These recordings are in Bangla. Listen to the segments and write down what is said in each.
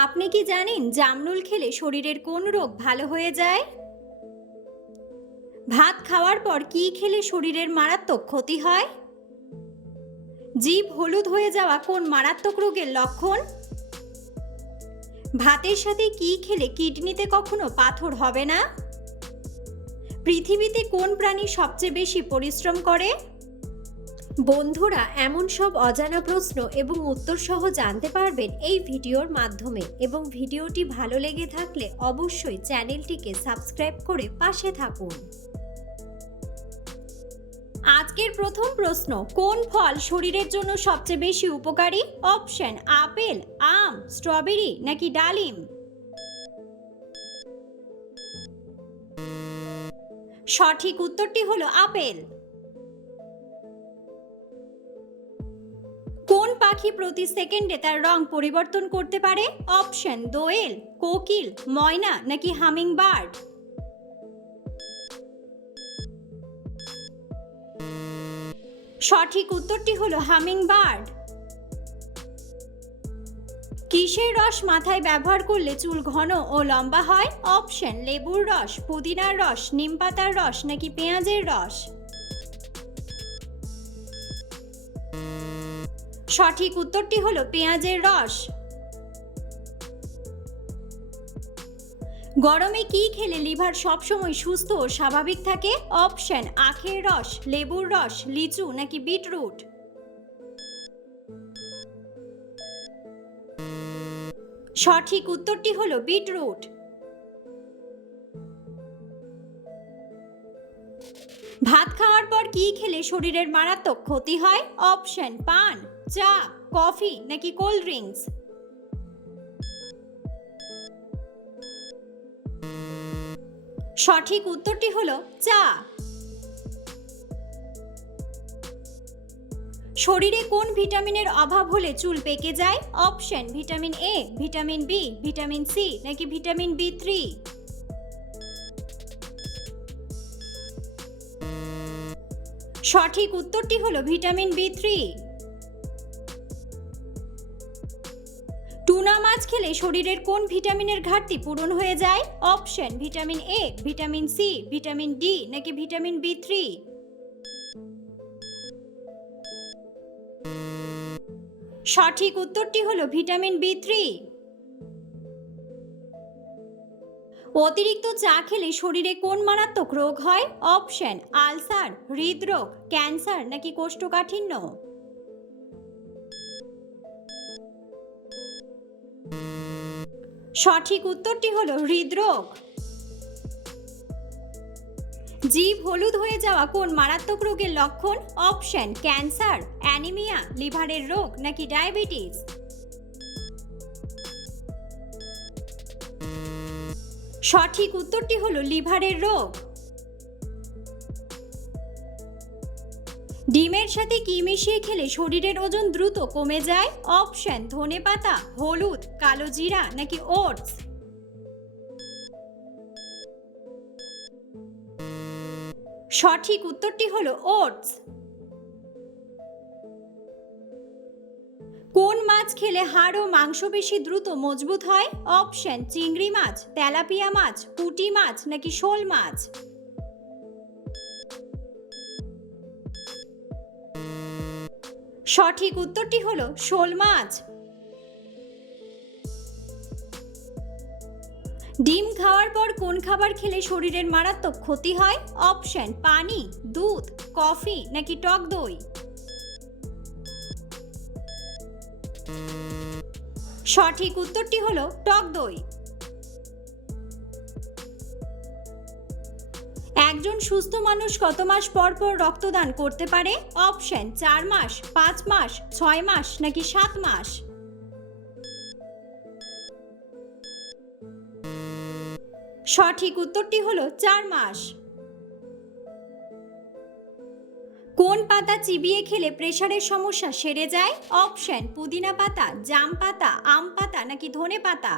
আপনি কি জানেন জামরুল খেলে শরীরের কোন রোগ ভালো হয়ে যায়? ভাত খাওয়ার পর কি খেলে শরীরের মারাত্মক ক্ষতি হয়? জিভ হলুদ হয়ে যাওয়া কোন মারাত্মক রোগের লক্ষণ? ভাতের সাথে কি খেলে কিডনিতে কখনো পাথর হবে না? পৃথিবীতে কোন প্রাণী সবচেয়ে বেশি পরিশ্রম করে? বন্ধুরা, এমন সব অজানা প্রশ্ন এবং উত্তর সহ জানতে পারবেন এই ভিডিওর মাধ্যমে, এবং ভিডিওটি ভালো লেগে থাকলে অবশ্যই চ্যানেলটিকে সাবস্ক্রাইব করে পাশে থাকুন। আজকের প্রথম প্রশ্ন, কোন ফল শরীরের জন্য সবচেয়ে বেশি উপকারী? অপশন: আপেল, আম, স্ট্রবেরি নাকি ডালিম? সঠিক উত্তরটি হলো আপেল। কোন পাখি প্রতি সেকেন্ডে তার রং পরিবর্তন করতে পারে? অপশন: দোয়েল, কোকিল, ময়না নাকি হামিং বার্ড? সঠিক উত্তরটি হলো হামিং বার্ড। কিসের রস মাথায় ব্যবহার করলে চুল ঘন ও লম্বা হয়? অপশন: লেবুর রস, পুদিনার রস, নিমপাতার রস নাকি পেঁয়াজের রস? সঠিক উত্তরটি হলো পেঁয়াজের রস। গরমে কি খেলে লিভার সবসময় সুস্থ ও স্বাভাবিক থাকে? অপশন: আখের রস, লেবুর রস, লিচু নাকি বিটরুট? সঠিক উত্তরটি হলো বিটরুট। ভাত খাওয়ার পর কি খেলে শরীরের মারাত্মক ক্ষতি হয়? অপশন: পান, চা, কফি নাকি কোল্ড ড্রিঙ্কস? সঠিক উত্তরটি হলো চা। শরীরে কোন ভিটামিনের অভাব হলে চুল পেকে যায়? Option: vitamin A, vitamin B, vitamin C নাকি ভিটামিন বি3? সঠিক উত্তরটি হলো ভিটামিন বি3। টুনা মাছ খেলে শরীরের কোন ভিটামিনের ঘাটতি পূরণ হয়ে যায়? Option: vitamin A, vitamin C, vitamin D নাকি ভিটামিন বি3? সঠিক উত্তরটি হলো ভিটামিন বি3। অতিরিক্ত চা খেলে শরীরে কোন মারাত্মক রোগ হয়? অপশন: আলসার, হৃদরোগ, ক্যান্সার নাকি কোষ্ঠকাঠিন্য? সঠিক উত্তরটি হলো হৃদরোগ। জিভ হলুদ হয়ে যাওয়া কোন মারাত্মক রোগের লক্ষণ? অপশন: ক্যান্সার, অ্যানিমিয়া, লিভারের রোগ নাকি ডায়াবেটিস? সঠিক উত্তরটি হলো লিভারের রোগ। ডিমের সাথে কি মিশিয়ে খেলে শরীরের ওজন দ্রুত কমে যায়? অপশন: ধনেপাতা, হলুদ, কালো জিরা নাকি ওটস? সঠিক উত্তরটি হলো ওটস। কোন মাছ খেলে হাড় ও মাংসপেশি দ্রুত মজবুত হয়? অপশন: চিংড়ি মাছ, তেলাপিয়া মাছ, পুঁটি মাছ নাকি শোল মাছ? সঠিক উত্তরটি হলো শোল মাছ। ডিম খাওয়ার পর কোন খাবার খেলে শরীরের মারাত্মক ক্ষতি হয়? অপশন: পানি, দুধ, কফি নাকি টক দই? সঠিক উত্তরটি হলো টক দই। একজন সুস্থ মানুষ কত মাস পর পর রক্তদান করতে পারে? অপশন: 4 মাস, 5 মাস, 6 মাস নাকি 7 মাস? সঠিক উত্তরটি হলো 4 মাস। কোন পাতা চিবিয়ে খেলে প্রেসারের সমস্যা সেরে যায়? অপশন: পুদিনা পাতা, জাম পাতা, আম পাতা নাকি ধনে পাতা?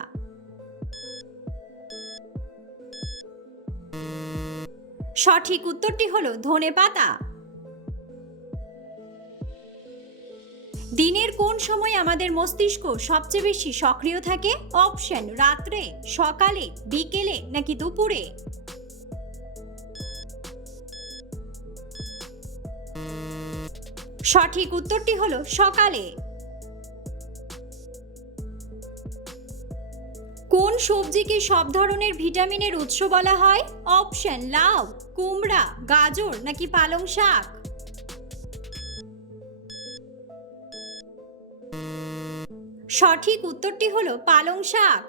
সঠিক উত্তরটি হলো ধনে পাতা। দিনের কোন সময় আমাদের মস্তিষ্ক সবচেয়ে বেশি সক্রিয় থাকে? অপশন রাত্রে, সকালে, বিকেলে নাকি দুপুরে? সঠিক উত্তরটি হলো সকালে। কোন সবজিকে সব ধরনের ভিটামিনের উৎস বলা হয়? অপশন লাউ, কুমড়া, গাজর নাকি পালং শাক? সঠিক উত্তরটি হলো পালং শাক।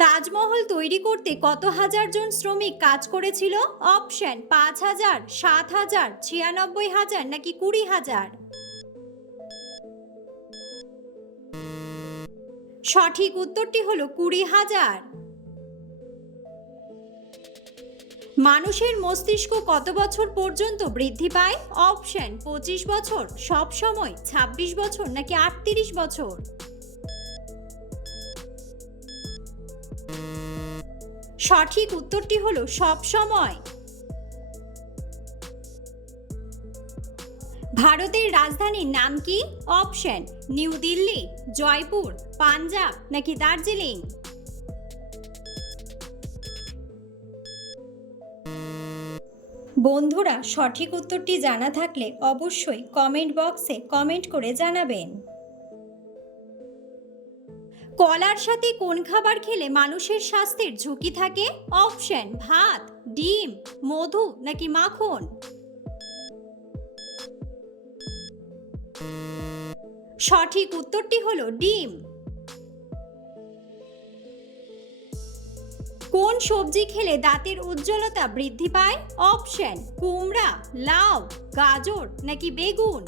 তাজমহল তৈরি করতে কত হাজার জন শ্রমিক কাজ করেছিল? অপশন ৫,০০০, ৭,০০০, ৯৬,০০০ নাকি ২০,০০০? সঠিক উত্তরটি হলো ২০,০০০। মানুষের মস্তিষ্ক কত বছর পর্যন্ত বৃদ্ধি পায়? অপশন ২৫ বছর, সব সময়, ২৬ বছর নাকি ৩৮ বছর? সঠিক উত্তরটি হলো সব সময়। ভারতের রাজধানীর নাম কি? অপশন নিউ দিল্লি, জয়পুর, পাঞ্জাব নাকি দার্জিলিং? বন্ধুরা, সঠিক উত্তরটি জানা থাকলে অবশ্যই কমেন্ট বক্সে কমেন্ট করে জানাবেন। কলার সাথে কোন খাবার খেলে মানুষের স্বাস্থ্যের ঝুঁকি থাকে? অপশন ভাত, ডিম, মধু নাকি মাখন? সঠিক উত্তরটি হলো ডিম। কোন সবজি খেলে দাঁতের উজ্জ্বলতা বৃদ্ধি পায়? অপশন কুমড়া, লাউ, গাজর নাকি বেগুন?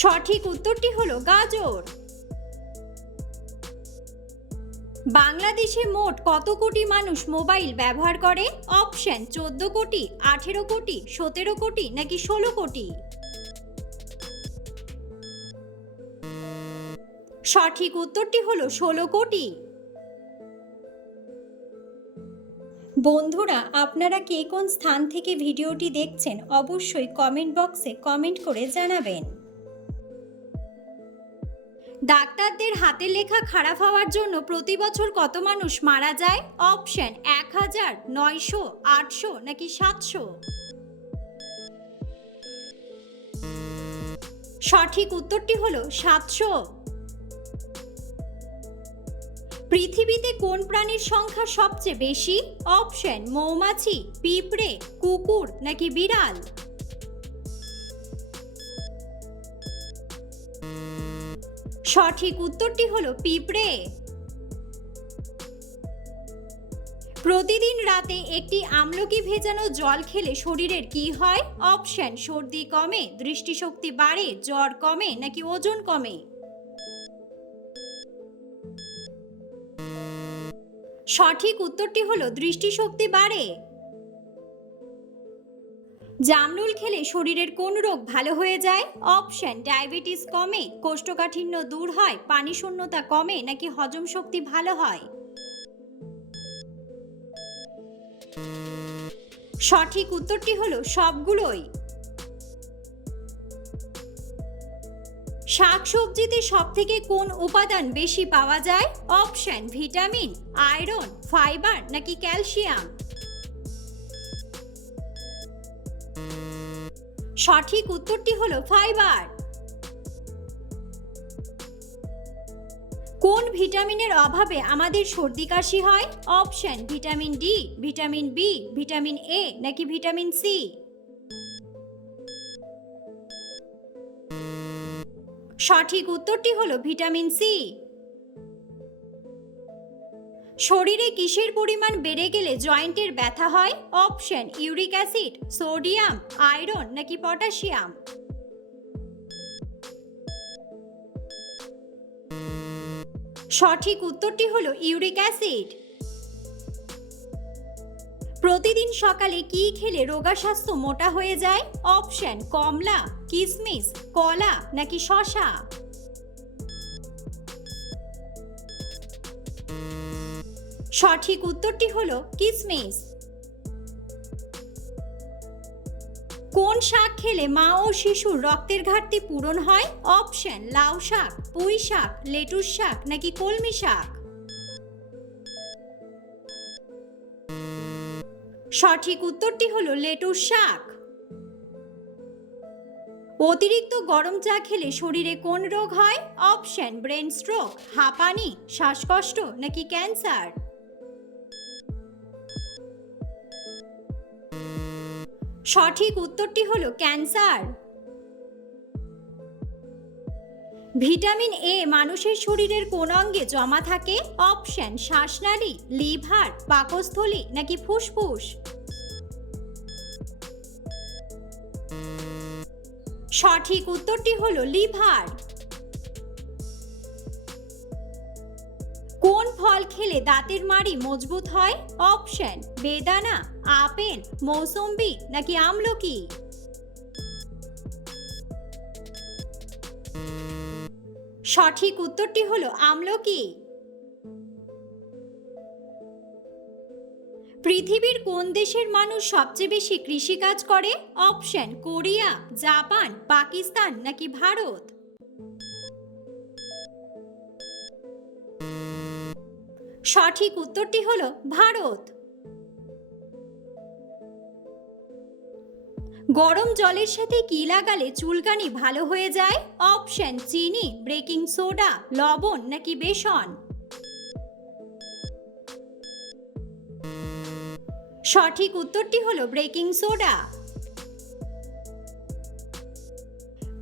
সঠিক উত্তরটি হলো গাজর। বাংলাদেশে মোট কত কোটি মানুষ মোবাইল ব্যবহার করে? অপশন ১৪ কোটি, ১৮ কোটি, ১৭ কোটি নাকি ১৬ কোটি? সঠিক উত্তরটি হলো ১৬ কোটি। বন্ধুরা, আপনারা কে কোন স্থান থেকে ভিডিওটি দেখছেন অবশ্যই কমেন্ট বক্সে কমেন্ট করে জানাবেন। ডাক্তারদের হাতের লেখা খারাপ হওয়ার জন্য প্রতি বছর কত মানুষ মারা যায়? অপশন ১,০০০, ৯০০, ৮০০ নাকি ৭০০? সঠিক উত্তরটি হলো ৭০০। পৃথিবীতে কোন প্রাণীর সংখ্যা সবচেয়ে বেশি? অপশন মৌমাছি, পিঁপড়ে, কুকুর নাকি বিড়াল? সঠিক উত্তরটি হলো পিঁপড়ে। প্রতিদিন রাতে একটি আমলকি ভেজানো জল খেলে শরীরের কি হয়? অপশন সর্দি কমে, দৃষ্টিশক্তি বাড়ে, জ্বর কমে নাকি ওজন কমে? সঠিক উত্তরটি হলো দৃষ্টিশক্তি বাড়ে। জামরুল খেলে শরীরের কোন রোগ ভালো হয়ে যায়? অপশন ডায়াবেটিস কমে, কোষ্ঠকাঠিন্য দূর হয়, পানি শূন্যতা কমে নাকি হজম শক্তি ভালো হয়? সঠিক উত্তরটি হলো সবগুলোই। শাকসবজিতে সবথেকে কোন উপাদান বেশি পাওয়া যায়? অপশন ভিটামিন, আয়রন, ফাইবার নাকি ক্যালসিয়াম? সঠিক উত্তরটি হলো ফাইবার। কোন ভিটামিনের অভাবে আমাদের সর্দি কাশি হয়? Option vitamin D, vitamin B, vitamin A নাকি ভিটামিন সি? সঠিক উত্তরটি হলো ভিটামিন সি। শরীরে কিসের পরিমাণ বেড়ে গেলে জয়েন্টের ব্যথা হয়? Option uric acid, sodium, iron নাকি পটাশিয়াম? সঠিক উত্তরটি হলো ইউরিক অ্যাসিড। প্রতিদিন সকালে কি খেলে রোগা স্বাস্থ্য মোটা হয়ে যায়? অপশন কমলা, কিশমিশ, কলা নাকি শসা? সঠিক উত্তরটি হলো কিশমিশ। কোন শাক খেলে মা ও শিশুর রক্তের ঘাটতি পূরণ হয়? অপশন লাউ শাক, পুঁই শাক, লেটুস শাক নাকি কলমি শাক? সঠিক উত্তরটি হলো লেটুস শাক। অতিরিক্ত গরম চা খেলে শরীরে কোন রোগ হয়? অপশন ব্রেন স্ট্রোক, হাঁপানি, শ্বাসকষ্ট নাকি ক্যান্সার? সঠিক উত্তরটি হলো ক্যান্সার। ভিটামিন এ মানুষের শরীরের কোন অঙ্গে জমা থাকে? অপশন শ্বাসনালী, লিভার, পাকস্থলী নাকি ফুসফুস? সঠিক উত্তরটি হলো লিভার। কোন ফল খেলে দাঁতের মাড়ি মজবুত হয়? অপশন বেদানা, আপেল, মৌসম্বি নাকি আমলকি? সঠিক উত্তরটি হলো আমলকি। পৃথিবীর কোন দেশের মানুষ সবচেয়ে বেশি কৃষিকাজ করে? অপশন কোরিয়া, জাপান, পাকিস্তান নাকি ভারত? সঠিক উত্তরটি হলো ভারত। গরম জলের সাথে কি লাগালে চুলকানি ভালো হয়ে যায়? অপশন চিনি, বেকিং সোডা, লবণ নাকি বেসন? সঠিক উত্তরটি হলো বেকিং সোডা।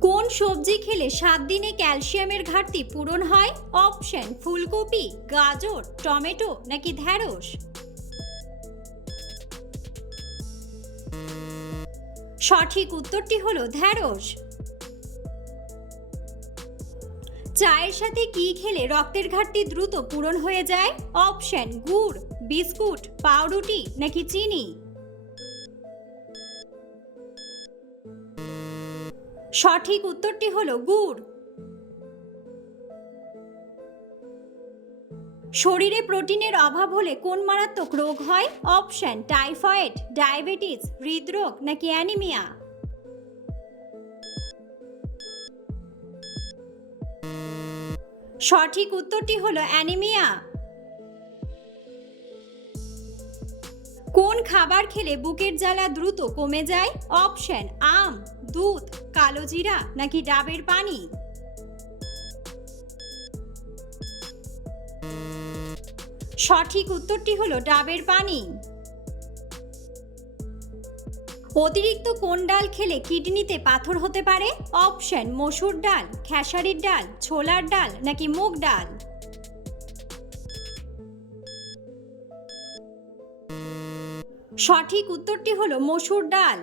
কোন সবজি খেলে 7 দিনে ক্যালসিয়ামের ঘাটতি পূরণ হয়? অপশন ফুলকপি, গাজর, টমেটো নাকি ঢ্যাঁড়স? সঠিক উত্তরটি হলো ঢ্যাঁড়স। চায়ের সাথে কি খেলে রক্তের ঘাটতি দ্রুত পূরণ হয়ে যায়? অপশন গুড়, বিস্কুট, পাউরুটি নাকি চিনি? সঠিক উত্তরটি হলো গুড়। শরীরে প্রোটিনের অভাব হলে কোন মারাত্মক রোগ হয়? অপশন টাইফয়েড, ডায়াবেটিস, হৃদরোগ নাকি অ্যানিমিয়া? সঠিক উত্তরটি হলো অ্যানিমিয়া। কোন খাবার খেলে বুকের জ্বালা দ্রুত কমে যায়? অপশন আম, দুধ, কালোজিরা নাকি ডাবের পানি? সঠিক উত্তরটি হলো ডাবের পানি। অতিরিক্ত কোন ডাল খেলে কিডনিতে পাথর হতে পারে? অপশন মসুর ডাল, খেসারির ডাল, ছোলার ডাল নাকি মুগ ডাল? সঠিক উত্তরটি হলো মসুর ডাল।